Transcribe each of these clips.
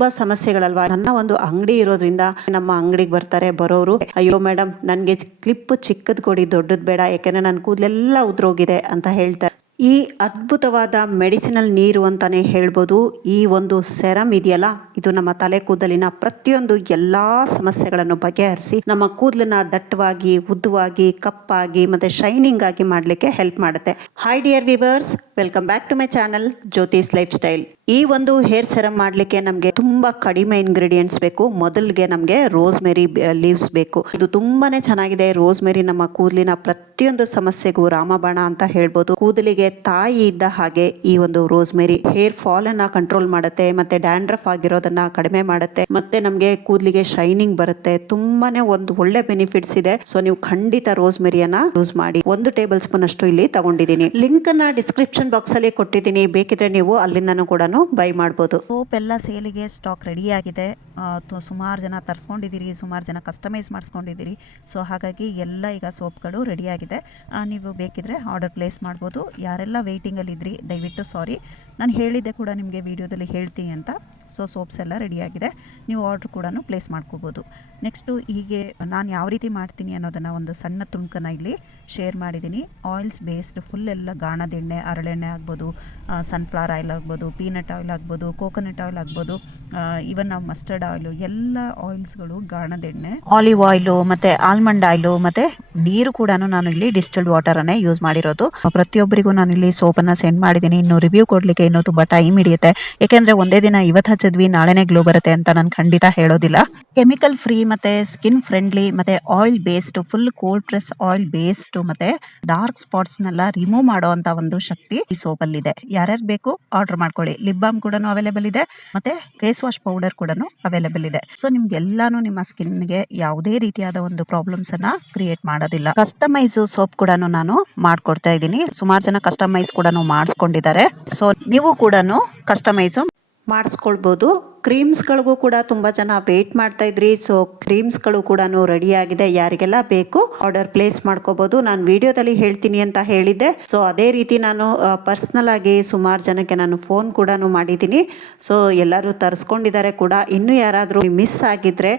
ತುಂಬಾ ಸಮಸ್ಯೆಗಳಲ್ವಾ. ನನ್ನ ಒಂದು ಅಂಗಡಿ ಇರೋದ್ರಿಂದ ನಮ್ಮ ಅಂಗಡಿಗೆ ಬರೋರು, ಅಯ್ಯೋ ಮೇಡಮ್ ನನ್ಗೆ ಕ್ಲಿಪ್ ಚಿಕ್ಕದ್ ಕೊಡಿ, ದೊಡ್ಡದ್ ಬೇಡ, ಯಾಕಂದ್ರೆ ನನ್ನ ಕೂದಲೆಲ್ಲ ಉದ್ರೋಗಿದೆ ಅಂತ ಹೇಳ್ತಾರೆ. ಈ ಅದ್ಭುತವಾದ ಮೆಡಿಸಿನಲ್ ನೀರು ಅಂತಾನೆ ಹೇಳ್ಬೋದು. ಈ ಒಂದು ಸೆರಮ್ ಇದೆಯಲ್ಲ, ಇದು ನಮ್ಮ ತಲೆ ಕೂದಲಿನ ಪ್ರತಿಯೊಂದು ಎಲ್ಲಾ ಸಮಸ್ಯೆಗಳನ್ನು ಬಗೆಹರಿಸಿ ನಮ್ಮ ಕೂದಲನ್ನ ದಟ್ಟವಾಗಿ, ಉದ್ದವಾಗಿ, ಕಪ್ಪಾಗಿ ಮತ್ತೆ ಶೈನಿಂಗ್ ಆಗಿ ಮಾಡ್ಲಿಕ್ಕೆ ಹೆಲ್ಪ್ ಮಾಡುತ್ತೆ. Hi dear viewers, welcome back to my channel Jyothi's lifestyle. ಈ ಒಂದು ಹೇರ್ ಸೆರಮ್ ಮಾಡ್ಲಿಕ್ಕೆ ನಮ್ಗೆ ತುಂಬಾ ಕಡಿಮೆ ಇಂಗ್ರೀಡಿಯೆಂಟ್ಸ್ ಬೇಕು. ಮೊದಲಿಗೆ ನಮ್ಗೆ ರೋಸ್ಮೆರಿ ಲೀವ್ಸ್ ಬೇಕು. ಇದು ತುಂಬಾನೇ ಚೆನ್ನಾಗಿದೆ. ರೋಸ್ಮೆರಿ ನಮ್ಮ ಕೂದಲಿನ ಪ್ರತಿಯೊಂದು ಸಮಸ್ಯೆಗೂ ರಾಮಬಾಣ ಅಂತ ಹೇಳ್ಬೋದು. ಕೂದಲಿಗೆ ತಾಯಿ ಇದ್ದ ಹಾಗೆ ಈ ಒಂದು ರೋಸ್ಮೆರಿ ಹೇರ್ ಫಾಲ್ ಅನ್ನ ಕಂಟ್ರೋಲ್ ಮಾಡುತ್ತೆ, ಮತ್ತೆ ಡ್ಯಾಂಡ್ರಫ್ ಆಗಿರೋದನ್ನ ಕಡಿಮೆ ಮಾಡುತ್ತೆ, ಮತ್ತೆ ನಮ್ಗೆ ಕೂದಲಿಗೆ ಶೈನಿಂಗ್ ಬರುತ್ತೆ. ತುಂಬಾನೇ ಒಂದು ಒಳ್ಳೆ ಬೆನಿಫಿಟ್ಸ್ ಇದೆ. ಸೊ ನೀವು ಖಂಡಿತ ರೋಸ್ಮೆರಿಯನ್ನ ಯೂಸ್ ಮಾಡಿ. 1 ಟೇಬಲ್ ಸ್ಪೂನ್ ಅಷ್ಟು ಇಲ್ಲಿ ತಗೊಂಡಿದ್ದೀನಿ. ಲಿಂಕ್ ಅನ್ನ ಡಿಸ್ಕ್ರಿಪ್ಷನ್ ಬಾಕ್ಸ್ ಅಲ್ಲಿ ಕೊಟ್ಟಿದ್ದೀನಿ, ಬೇಕಿದ್ರೆ ನೀವು ಅಲ್ಲಿಂದನೂ ಕೂಡ ಬೈ ಮಾಡಬಹುದು. ಸೋಪ್ ಎಲ್ಲ ಸೇಲಿಗೆ ಸ್ಟಾಕ್ ರೆಡಿ ಆಗಿದೆ. ಸುಮಾರು ಜನ ತರಿಸ್ಕೊಂಡಿದ್ದೀರಿ, ಸುಮಾರು ಜನ ಕಸ್ಟಮೈಸ್ ಮಾಡಿಸ್ಕೊಂಡಿದ್ದೀರಿ. ಸೊ ಹಾಗಾಗಿ ಎಲ್ಲ ಈಗ ಸೋಪ್ಗಳು ರೆಡಿ ಆಗಿದೆ. ನೀವು ಬೇಕಿದ್ರೆ ಆರ್ಡರ್ ಪ್ಲೇಸ್ ಮಾಡ್ಬೋದು. ಯಾರೆಲ್ಲ ವೇಟಿಂಗಲ್ಲಿ ಇದ್ರಿ ದಯವಿಟ್ಟು ಸಾರಿ, ನಾನು ಹೇಳಿದ್ದೆ ಕೂಡ ನಿಮಗೆ ವಿಡಿಯೋದಲ್ಲಿ ಹೇಳ್ತೀನಿ ಅಂತ. ಸೊ ಸೋಪ್ಸ್ ಎಲ್ಲ ರೆಡಿಯಾಗಿದೆ, ನೀವು ಆರ್ಡ್ರ್ ಕೂಡ ಪ್ಲೇಸ್ ಮಾಡ್ಕೋಬೋದು. ನೆಕ್ಸ್ಟು ಹೀಗೆ ನಾನು ಯಾವ ರೀತಿ ಮಾಡ್ತೀನಿ ಅನ್ನೋದನ್ನು ಒಂದು ಸಣ್ಣ ತುಣುಕನ್ನು ಇಲ್ಲಿ ಶೇರ್ ಮಾಡಿದ್ದೀನಿ. ಆಯಿಲ್ಸ್ ಬೇಸ್ಡ್ ಫುಲ್ ಎಲ್ಲ ಗಾಣದೆಣ್ಣೆ, ಹರಳೆಣ್ಣೆ ಆಗ್ಬೋದು, ಸನ್ಫ್ಲವರ್ ಆಯಿಲ್ ಆಗ್ಬೋದು, ಪೀನಟ್ ಆಯಿಲ್ ಆಗ್ಬೋದು, ಕೋಕೋನಟ್ ಆಯಿಲ್ ಆಗ್ಬೋದು, ಈವನ್ ನಾವು ಮಸ್ಟರ್ಡ್ ಆಯಿಲು, ಎಲ್ಲ ಆಯಿಲ್ಸ್ಗಳು, ಗಾಣದೆಣ್ಣೆ, ಆಲಿವ್ ಆಯಿಲು, ಮತ್ತೆ ಆಲ್ಮಂಡ್ ಆಯಿಲು, ಮತ್ತೆ ನೀರು ಕೂಡ ನಾನು ಇಲ್ಲಿ ಡಿಸ್ಟಿಲ್ಡ್ ವಾಟರ್ ಅನ್ನೇ ಯೂಸ್ ಮಾಡಿರೋದು. ಪ್ರತಿಯೊಬ್ಬರಿಗೂ ನಾನು ಇಲ್ಲಿ ಸೋಪನ್ನು ಸೆಂಡ್ ಮಾಡಿದ್ದೀನಿ. ಇನ್ನು ರಿವ್ಯೂ ಕೊಡ್ಲಿಕ್ಕೆ ಇನ್ನೂ ತುಂಬಾ ಟೈಮ್ ಹಿಡಿಯುತ್ತೆ, ಯಾಕೆಂದ್ರೆ ಒಂದೇ ದಿನ ಇವತ್ತು ಹಚ್ಚಿದ್ವಿ ನಾಳೆನೇ ಗ್ಲೋ ಬರುತ್ತೆ ಅಂತ ನಾನು ಖಂಡಿತ ಹೇಳೋದಿಲ್ಲ. ಕೆಮಿಕಲ್ ಫ್ರೀ ಮತ್ತೆ ಸ್ಕಿನ್ ಫ್ರೆಂಡ್ಲಿ ಮತ್ತೆ oil based, full cold press oil based, ಮತ್ತೆ ಡಾರ್ಕ್ ಸ್ಪಾಟ್ಸ್ ನೆಲ್ಲ ರಿಮೂವ್ ಮಾಡೋ ಅಂತ ಒಂದು ಶಕ್ತಿ ಈ ಸೋಪ್ ಅಲ್ಲಿ ಇದೆ. ಯಾರ್ಯಾರು ಬೇಕು ಆರ್ಡರ್ ಮಾಡ್ಕೊಳ್ಳಿ. ಲಿಪ್ ಬಾಮ್ ಕೂಡ ಅವೈಲೇಬಲ್ ಇದೆ, ಮತ್ತೆ ಫೇಸ್ ವಾಶ್ ಪೌಡರ್ ಕೂಡ ಅವೈಲೇಬಲ್ ಇದೆ. ಸೊ ನಿಮ್ಗೆಲ್ಲಾನು ನಿಮ್ಮ ಸ್ಕಿನ್ಗೆ ಯಾವುದೇ ರೀತಿಯಾದ ಒಂದು ಪ್ರಾಬ್ಲಮ್ಸ್ ಅನ್ನ ಕ್ರಿಯೇಟ್ ಮಾಡೋದಿಲ್ಲ. ಕಸ್ಟಮೈಸ್ ಸೋಪ್ ಕೂಡ ನಾನು ಮಾಡ್ಕೊಡ್ತಾ ಇದ್ದೀನಿ. ಸುಮಾರು ಜನ ಕಸ್ಟಮೈಸ್ ಕೂಡ ಮಾಡಿಸ್ಕೊಂಡಿದ್ದಾರೆ. ಸೊ ನೀವು ಕೂಡ ಕಸ್ಟಮೈಸ್ ಮಾಡಿಸ್ಕೊಳ್ಬೋದು. ಕ್ರೀಮ್ಸ್ಗಳಿಗೂ ಕೂಡ ತುಂಬ ಜನ ವೇಟ್ ಮಾಡ್ತಾ ಇದ್ರಿ. ಸೊ ಕ್ರೀಮ್ಸ್ಗಳು ಕೂಡ ರೆಡಿ ಆಗಿದೆ. ಯಾರಿಗೆಲ್ಲ ಬೇಕು ಆರ್ಡರ್ ಪ್ಲೇಸ್ ಮಾಡ್ಕೋಬಹುದು. ನಾನು ವಿಡಿಯೋದಲ್ಲಿ ಹೇಳ್ತೀನಿ ಅಂತ ಹೇಳಿದ್ದೆ. ಸೊ ಅದೇ ರೀತಿ ನಾನು ಪರ್ಸ್ನಲ್ ಆಗಿ ಸುಮಾರು ಜನಕ್ಕೆ ನಾನು ಫೋನ್ ಕೂಡ ಮಾಡಿದ್ದೀನಿ. ಸೊ ಎಲ್ಲರೂ ತರಿಸ್ಕೊಂಡಿದ್ದಾರೆ ಕೂಡ. ಇನ್ನೂ ಯಾರಾದರೂ ಮಿಸ್ ಆಗಿದ್ರೆ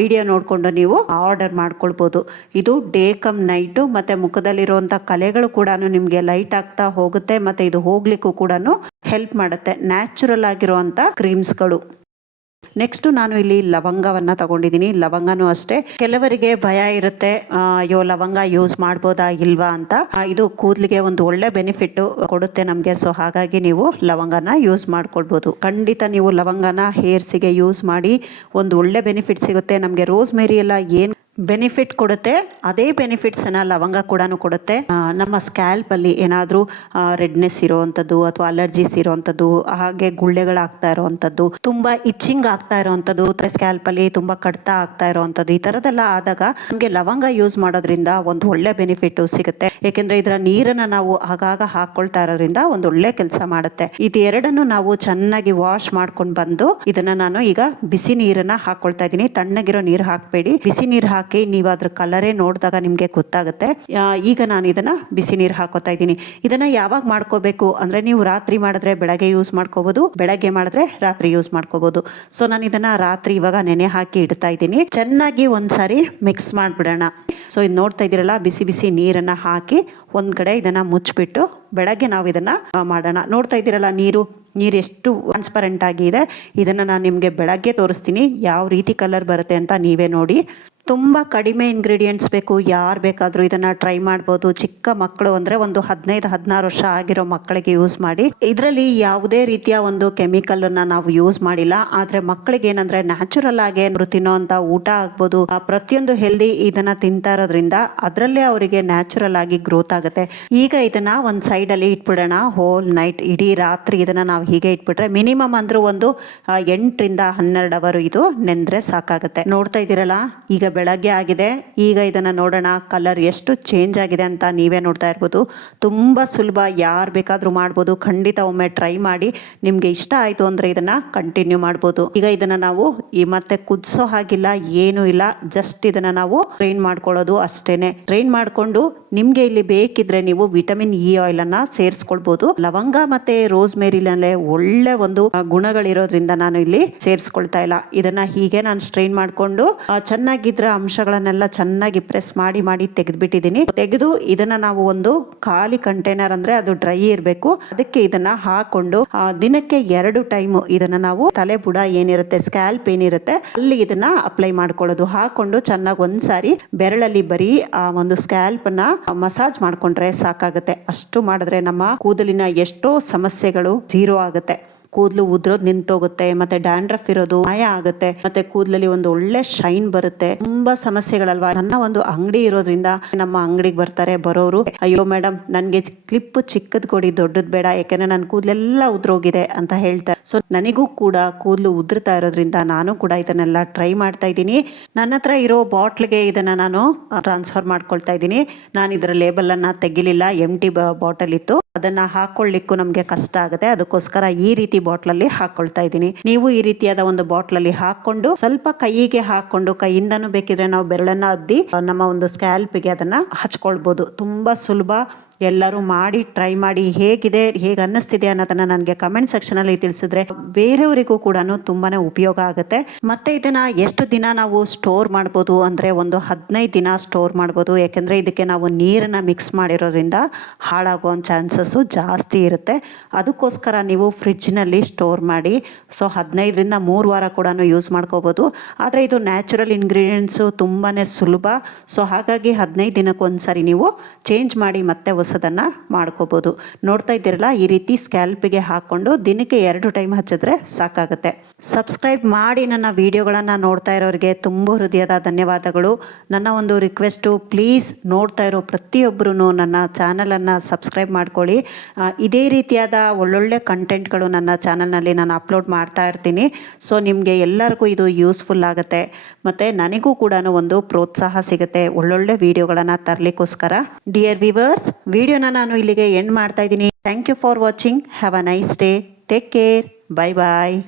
ವಿಡಿಯೋ ನೋಡಿಕೊಂಡು ನೀವು ಆರ್ಡರ್ ಮಾಡ್ಕೊಳ್ಬೋದು. ಇದು ಡೇ ಕಮ್ ನೈಟು, ಮತ್ತು ಮುಖದಲ್ಲಿರುವಂಥ ಕಲೆಗಳು ಕೂಡ ನಿಮಗೆ ಲೈಟ್ ಆಗ್ತಾ ಹೋಗುತ್ತೆ, ಮತ್ತು ಇದು ಹೋಗ್ಲಿಕ್ಕೂ ಕೂಡ ಹೆಲ್ಪ್ ಮಾಡುತ್ತೆ. ನ್ಯಾಚುರಲ್ ಆಗಿರುವಂಥ ಕ್ರೀಮ್ಸ್ಗಳು. ನೆಕ್ಸ್ಟ್ ನಾನು ಇಲ್ಲಿ ಲವಂಗವನ್ನ ತಗೊಂಡಿದ್ದೀನಿ. ಲವಂಗನೂ ಅಷ್ಟೇ, ಕೆಲವರಿಗೆ ಭಯ ಇರುತ್ತೆ, ಅಯ್ಯೋ ಲವಂಗ ಯೂಸ್ ಮಾಡ್ಬೋದಾ ಇಲ್ವಾ ಅಂತ. ಇದು ಕೂದಲಿಗೆ ಒಂದು ಒಳ್ಳೆ ಬೆನಿಫಿಟ್ ಕೊಡುತ್ತೆ ನಮಗೆ. ಸೊ ಹಾಗಾಗಿ ನೀವು ಲವಂಗನ ಯೂಸ್ ಮಾಡ್ಕೊಳ್ಬೋದು. ಖಂಡಿತ ನೀವು ಲವಂಗನ ಹೇರ್ಸಿಗೆ ಯೂಸ್ ಮಾಡಿ, ಒಂದು ಒಳ್ಳೆ ಬೆನಿಫಿಟ್ ಸಿಗುತ್ತೆ ನಮಗೆ. ರೋಸ್ಮೆರಿ ಎಲ್ಲ ಏನು ಬೆನಿಫಿಟ್ ಕೊಡುತ್ತೆ, ಅದೇ ಬೆನಿಫಿಟ್ಸ್ ಅನ್ನ ಲವಂಗ ಕೂಡ ಕೊಡುತ್ತೆ. ನಮ್ಮ ಸ್ಕ್ಯಾಲ್ಪ್ ಅಲ್ಲಿ ಏನಾದ್ರೂ ರೆಡ್ನೆಸ್ ಇರೋವಂಥದ್ದು ಅಥವಾ ಅಲರ್ಜೀಸ್ ಇರೋವಂಥದ್ದು, ಹಾಗೆ ಗುಳ್ಳೆಗಳಾಗ್ತಾ ಇರೋವಂಥದ್ದು, ತುಂಬಾ ಇಚ್ಚಿಂಗ್ ಆಗ್ತಾ ಇರೋವಂಥದ್ದು, ಸ್ಕ್ಯಾಲ್ಪ್ ಅಲ್ಲಿ ತುಂಬಾ ಕಡ್ತ ಆಗ್ತಾ ಇರೋವಂಥದ್ದು, ಈ ತರದೆಲ್ಲ ಆದಾಗ ನಮ್ಗೆ ಲವಂಗ ಯೂಸ್ ಮಾಡೋದ್ರಿಂದ ಒಂದು ಒಳ್ಳೆ ಬೆನಿಫಿಟ್ ಸಿಗುತ್ತೆ. ಯಾಕೆಂದ್ರೆ ಇದರ ನೀರನ್ನ ನಾವು ಆಗಾಗ ಹಾಕೊಳ್ತಾ ಇರೋದ್ರಿಂದ ಒಂದು ಒಳ್ಳೆ ಕೆಲಸ ಮಾಡುತ್ತೆ. ಇದು ಎರಡನ್ನು ನಾವು ಚೆನ್ನಾಗಿ ವಾಶ್ ಮಾಡ್ಕೊಂಡು ಬಂದು ಇದನ್ನ ನಾನು ಈಗ ಬಿಸಿ ನೀರನ್ನ ಹಾಕೊಳ್ತಾ ಇದ್ದೀನಿ. ತಣ್ಣಗಿರೋ ನೀರು ಹಾಕ್ಬೇಡಿ, ಬಿಸಿ ನೀರು ಹಾಕಿ ನೀವು ಅದ್ರ ಕಲರೇ ನೋಡಿದಾಗ ನಿಮಗೆ ಗೊತ್ತಾಗುತ್ತೆ. ಈಗ ನಾನು ಇದನ್ನ ಬಿಸಿ ನೀರು ಹಾಕೋತಾ ಇದ್ದೀನಿ. ಇದನ್ನ ಯಾವಾಗ ಮಾಡ್ಕೋಬೇಕು ಅಂದ್ರೆ, ನೀವು ರಾತ್ರಿ ಮಾಡಿದ್ರೆ ಬೆಳಗ್ಗೆ ಯೂಸ್ ಮಾಡ್ಕೋಬಹುದು, ಬೆಳಗ್ಗೆ ಮಾಡಿದ್ರೆ ರಾತ್ರಿ ಯೂಸ್ ಮಾಡ್ಕೋಬಹುದು. ಸೊ ನಾನು ಇದನ್ನ ರಾತ್ರಿ ಇವಾಗ ನೆನೆ ಹಾಕಿ ಇಡ್ತಾ ಇದ್ದೀನಿ. ಚೆನ್ನಾಗಿ ಒಂದ್ಸಾರಿ ಮಿಕ್ಸ್ ಮಾಡ್ಬಿಡೋಣ. ಸೊ ಇದು ನೋಡ್ತಾ ಇದ್ದೀರಲ್ಲ, ಬಿಸಿ ಬಿಸಿ ನೀರನ್ನ ಹಾಕಿ ಒಂದ್ ಕಡೆ ಇದನ್ನ ಮುಚ್ಚಿಬಿಟ್ಟು ಬೆಳಗ್ಗೆ ನಾವು ಇದನ್ನ ಮಾಡೋಣ. ನೋಡ್ತಾ ಇದ್ದೀರಲ್ಲ ನೀರು ಎಷ್ಟು ಟ್ರಾನ್ಸ್ಪರೆಂಟ್ ಆಗಿದೆ. ಇದನ್ನ ನಾನು ನಿಮ್ಗೆ ಬೆಳಗ್ಗೆ ತೋರಿಸ್ತೀನಿ ಯಾವ ರೀತಿ ಕಲರ್ ಬರುತ್ತೆ ಅಂತ, ನೀವೇ ನೋಡಿ. ತುಂಬ ಕಡಿಮೆ ಇಂಗ್ರೀಡಿಯೆಂಟ್ಸ್ ಬೇಕು, ಯಾರು ಬೇಕಾದರೂ ಇದನ್ನ ಟ್ರೈ ಮಾಡ್ಬೋದು. ಚಿಕ್ಕ ಮಕ್ಕಳು ಅಂದರೆ ಒಂದು 15-16 ವರ್ಷ ಆಗಿರೋ ಮಕ್ಕಳಿಗೆ ಯೂಸ್ ಮಾಡಿ. ಇದರಲ್ಲಿ ಯಾವುದೇ ರೀತಿಯ ಒಂದು ಕೆಮಿಕಲ್ ಅನ್ನ ನಾವು ಯೂಸ್ ಮಾಡಿಲ್ಲ. ಆದರೆ ಮಕ್ಕಳಿಗೆ ಏನಂದ್ರೆ ನ್ಯಾಚುರಲ್ ಆಗಿ ತಿನ್ನೋ ಅಂತ ಊಟ ಆಗ್ಬೋದು, ಪ್ರತಿಯೊಂದು ಹೆಲ್ದಿ ಇದನ್ನ ತಿಂತಾ ಇರೋದ್ರಿಂದ ಅದರಲ್ಲೇ ಅವರಿಗೆ ನ್ಯಾಚುರಲ್ ಆಗಿ ಗ್ರೋತ್ ಆಗುತ್ತೆ. ಈಗ ಇದನ್ನ ಒಂದು ಸೈಡ್ ಅಲ್ಲಿ ಇಟ್ಬಿಡೋಣ. ಹೋಲ್ ನೈಟ್, ಇಡೀ ರಾತ್ರಿ ಇದನ್ನ ನಾವು ಹೀಗೆ ಇಟ್ಬಿಟ್ರೆ ಮಿನಿಮಮ್ ಅಂದ್ರೂ ಒಂದು 8-12 ಅವರ್ ಇದು ನೆಂದ್ರೆ ಸಾಕಾಗುತ್ತೆ. ನೋಡ್ತಾ ಇದ್ದೀರಲ್ಲ, ಈಗ ಬೆಳಗ್ಗೆ ಆಗಿದೆ. ಈಗ ಇದನ್ನ ನೋಡೋಣ ಕಲರ್ ಎಷ್ಟು ಚೇಂಜ್ ಆಗಿದೆ ಅಂತ ನೀವೇ ನೋಡ್ತಾ ಇರ್ಬೋದು. ತುಂಬಾ ಸುಲಭ, ಯಾರು ಬೇಕಾದ್ರೂ ಮಾಡ್ಬೋದು. ಖಂಡಿತ ಒಮ್ಮೆ ಟ್ರೈ ಮಾಡಿ. ನಿಮ್ಗೆ ಇಷ್ಟ ಆಯ್ತು ಅಂದ್ರೆ ಇದನ್ನ ಕಂಟಿನ್ಯೂ ಮಾಡ್ಬೋದು. ಈಗ ಇದನ್ನ ನಾವು ಮತ್ತೆ ಕುದಿಸೋ ಹಾಗಿಲ್ಲ, ಏನೂ ಇಲ್ಲ. ಜಸ್ಟ್ ಇದನ್ನ ನಾವು ಟ್ರೈನ್ ಮಾಡ್ಕೊಳ್ಳೋದು ಅಷ್ಟೇನೆ. ಟ್ರೈನ್ ಮಾಡ್ಕೊಂಡು ನಿಮ್ಗೆ ಇಲ್ಲಿ ಬೇಕಿದ್ರೆ ನೀವು ವಿಟಮಿನ್ ಇ ಆಯಿಲ್ ಅನ್ನ ಸೇರಿಸ್ಕೊಳ್ಬಹುದು. ಲವಂಗ ಮತ್ತೆ ರೋಸ್ಮೆರಿಲಲ್ಲೇ ಒಳ್ಳೆ ಒಂದು ಗುಣಗಳಿರೋದ್ರಿಂದ ನಾನು ಇಲ್ಲಿ ಸೇರಿಸ್ಕೊಳ್ತಾ ಇಲ್ಲ. ಇದನ್ನ ಹೀಗೆ ನಾನು ಸ್ಟ್ರೈನ್ ಮಾಡಿಕೊಂಡು ಚೆನ್ನಾಗಿದ್ರ ಅಂಶಗಳನ್ನೆಲ್ಲ ಚೆನ್ನಾಗಿ ಪ್ರೆಸ್ ಮಾಡಿ ಮಾಡಿ ತೆಗೆದ್ಬಿಟ್ಟಿದ್ದೀನಿ. ತೆಗೆದು ಇದನ್ನ ನಾವು ಒಂದು ಖಾಲಿ ಕಂಟೈನರ್, ಅಂದ್ರೆ ಅದು ಡ್ರೈ ಇರಬೇಕು, ಅದಕ್ಕೆ ಇದನ್ನ ಹಾಕೊಂಡು ದಿನಕ್ಕೆ 2 ಟೈಮ್ ಇದನ್ನ ನಾವು ತಲೆ ಬುಡ ಏನಿರುತ್ತೆ, ಸ್ಕ್ಯಾಲ್ಪ್ ಏನಿರುತ್ತೆ ಅಲ್ಲಿ ಇದನ್ನ ಅಪ್ಲೈ ಮಾಡ್ಕೊಳ್ಳೋದು. ಹಾಕೊಂಡು ಚೆನ್ನಾಗಿ ಒಂದ್ಸಾರಿ ಬೆರಳಲ್ಲಿ ಬರೀ ಆ ಒಂದು ಸ್ಕ್ಯಾಲ್ಪ್ ನ ಮಸಾಜ್ ಮಾಡ್ಕೊಂಡ್ರೆ ಸಾಕಾಗುತ್ತೆ. ಅಷ್ಟು ಮಾಡಿದ್ರೆ ನಮ್ಮ ಕೂದಲಿನ ಎಷ್ಟೋ ಸಮಸ್ಯೆಗಳು ಜೀರೋ ಆಗುತ್ತೆ. ಕೂದಲು ಉದ್ರೋದು ನಿಂತೋಗುತ್ತೆ, ಮತ್ತೆ ಡ್ಯಾಂಡ್ರಫ್ ಇರೋದು ಮಾಯ ಆಗುತ್ತೆ, ಮತ್ತೆ ಕೂದಲಲ್ಲಿ ಒಂದು ಒಳ್ಳೆ ಶೈನ್ ಬರುತ್ತೆ. ತುಂಬಾ ಸಮಸ್ಯೆಗಳಲ್ವಾ. ನನ್ನ ಒಂದು ಅಂಗಡಿ ಇರೋದ್ರಿಂದ ನಮ್ಮ ಅಂಗಡಿಗೆ ಬರ್ತಾರೆ ಬರೋರು, ಅಯ್ಯೋ ಮೇಡಮ್ ನನ್ಗೆ ಕ್ಲಿಪ್ ಚಿಕ್ಕದ್ ಕೊಡಿ, ದೊಡ್ಡದ್ ಬೇಡ, ಯಾಕಂದ್ರೆ ನನ್ನ ಕೂದಲೆಲ್ಲ ಉದ್ರೋಗಿದೆ ಅಂತ ಹೇಳ್ತಾರೆ. ಸೊ ನನಗೂ ಕೂಡ ಕೂದಲು ಉದುರ್ತಾ ಇರೋದ್ರಿಂದ ನಾನು ಕೂಡ ಇದನ್ನೆಲ್ಲ ಟ್ರೈ ಮಾಡ್ತಾ ಇದ್ದೀನಿ. ನನ್ನ ಹತ್ರ ಇರೋ ಬಾಟ್ಲ್ಗೆ ಇದನ್ನ ನಾನು ಟ್ರಾನ್ಸ್ಫರ್ ಮಾಡ್ಕೊಳ್ತಾ ಇದ್ದೀನಿ. ನಾನು ಇದರ ಲೇಬಲ್ ಅನ್ನ ತೆಗಿಲಿಲ್ಲ, ಎಂಟಿ ಬಾಟಲ್ ಇತ್ತು, ಅದನ್ನ ಹಾಕೊಳ್ಳಿಕ್ಕೂ ನಮ್ಗೆ ಕಷ್ಟ ಆಗುತ್ತೆ. ಅದಕ್ಕೋಸ್ಕರ ಈ ರೀತಿ ಬಾಟ್ಲಲ್ಲಿ ಹಾಕೊಳ್ತಾ ಇದ್ದೀನಿ. ನೀವು ಈ ರೀತಿಯಾದ ಒಂದು ಬಾಟ್ಲಲ್ಲಿ ಹಾಕೊಂಡು ಸ್ವಲ್ಪ ಕೈಗೆ ಹಾಕೊಂಡು, ಕೈಯಿಂದನೂ ಬೇಕಿದ್ರೆ ನಾವು ಬೆರಳನ್ನ ಅದ್ದಿ ನಮ್ಮ ಒಂದು ಸ್ಕ್ಯಾಲ್ಪ್ಗೆ ಅದನ್ನ ಹಚ್ಕೊಳ್ಬಹುದು. ತುಂಬಾ ಸುಲಭ. ಎಲ್ಲರೂ ಮಾಡಿ ಟ್ರೈ ಮಾಡಿ ಹೇಗಿದೆ, ಹೇಗೆ ಅನ್ನಿಸ್ತಿದೆ ಅನ್ನೋದನ್ನ ನನಗೆ ಕಮೆಂಟ್ ಸೆಕ್ಷನ್ ಅಲ್ಲಿ ತಿಳಿಸಿದ್ರೆ ಬೇರೆಯವರಿಗೂ ಕೂಡ ತುಂಬಾನೇ ಉಪಯೋಗ ಆಗುತ್ತೆ. ಮತ್ತೆ ಇದನ್ನ ಎಷ್ಟು ದಿನ ನಾವು ಸ್ಟೋರ್ ಮಾಡ್ಬೋದು ಅಂದ್ರೆ ಒಂದು 15 ದಿನ ಸ್ಟೋರ್ ಮಾಡ್ಬೋದು. ಯಾಕಂದ್ರೆ ಇದಕ್ಕೆ ನಾವು ನೀರನ್ನ ಮಿಕ್ಸ್ ಮಾಡಿರೋದ್ರಿಂದ ಹಾಳಾಗೋ ಚಾನ್ಸಸ್ ಜಾಸ್ತಿ ಇರುತ್ತೆ. ಅದಕ್ಕೋಸ್ಕರ ನೀವು ಫ್ರಿಡ್ಜ್ ನಲ್ಲಿ ಸ್ಟೋರ್ ಮಾಡಿ. ಸೊ 15ರಿಂದ 3 ವಾರ ಕೂಡ ಯೂಸ್ ಮಾಡ್ಕೋಬಹುದು. ಆದ್ರೆ ಇದು ನ್ಯಾಚುರಲ್ ಇಂಗ್ರೀಡಿಯೆಂಟ್ಸ್, ತುಂಬಾನೇ ಸುಲಭ. ಸೊ ಹಾಗಾಗಿ 15 ದಿನಕ್ಕೊಂದ್ಸರಿ ನೀವು ಚೇಂಜ್ ಮಾಡಿ ಮತ್ತೆ ಹೊಸದನ್ನ ಮಾಡ್ಕೋಬಹುದು. ನೋಡ್ತಾ ಇದ್ದೀರಲ್ಲ, ಈ ರೀತಿ ಸ್ಕ್ಯಾಲ್ಪಿಗೆ ಹಾಕೊಂಡು ದಿನಕ್ಕೆ 2 ಟೈಮ್ ಹಚ್ಚಿದ್ರೆ ಸಾಕಾಗುತ್ತೆ. ಸಬ್ಸ್ಕ್ರೈಬ್ ಮಾಡಿ ನನ್ನ ವಿಡಿಯೋಗಳನ್ನ ನೋಡ್ತಾ ಇರೋರಿಗೆ ತುಂಬ ಹೃದಯದ ಧನ್ಯವಾದಗಳು. ನನ್ನ ಒಂದು ರಿಕ್ವೆಸ್ಟು, ಪ್ಲೀಸ್ ನೋಡ್ತಾ ಇರೋ ಪ್ರತಿಯೊಬ್ಬರು ನನ್ನ ಚಾನಲನ್ನು ಸಬ್ಸ್ಕ್ರೈಬ್ ಮಾಡ್ಕೊಳ್ಳಿ. ಇದೇ ರೀತಿಯಾದ ಒಳ್ಳೊಳ್ಳೆ ಕಂಟೆಂಟ್ಗಳು ನನ್ನ ಚಾನಲ್ನಲ್ಲಿ ನಾನು ಅಪ್ಲೋಡ್ ಮಾಡ್ತಾ ಇರ್ತೀನಿ. ಸೊ ನಿಮಗೆ ಎಲ್ಲರಿಗೂ ಇದು ಯೂಸ್ಫುಲ್ ಆಗುತ್ತೆ, ಮತ್ತು ನನಗೂ ಕೂಡ ಒಂದು ಪ್ರೋತ್ಸಾಹ ಸಿಗುತ್ತೆ ಒಳ್ಳೊಳ್ಳೆ ವಿಡಿಯೋಗಳನ್ನು ತರಲಿಕ್ಕೋಸ್ಕರ. ಡಿಯರ್ ವ್ಯೂವರ್ಸ್, ವಿಡಿಯೋನ ನಾನು ಇಲ್ಲಿಗೆ ಎಂಡ್ ಮಾಡ್ತಾ ಇದ್ದೀನಿ. Thank you for watching. Have a nice day. Take care. Bye bye.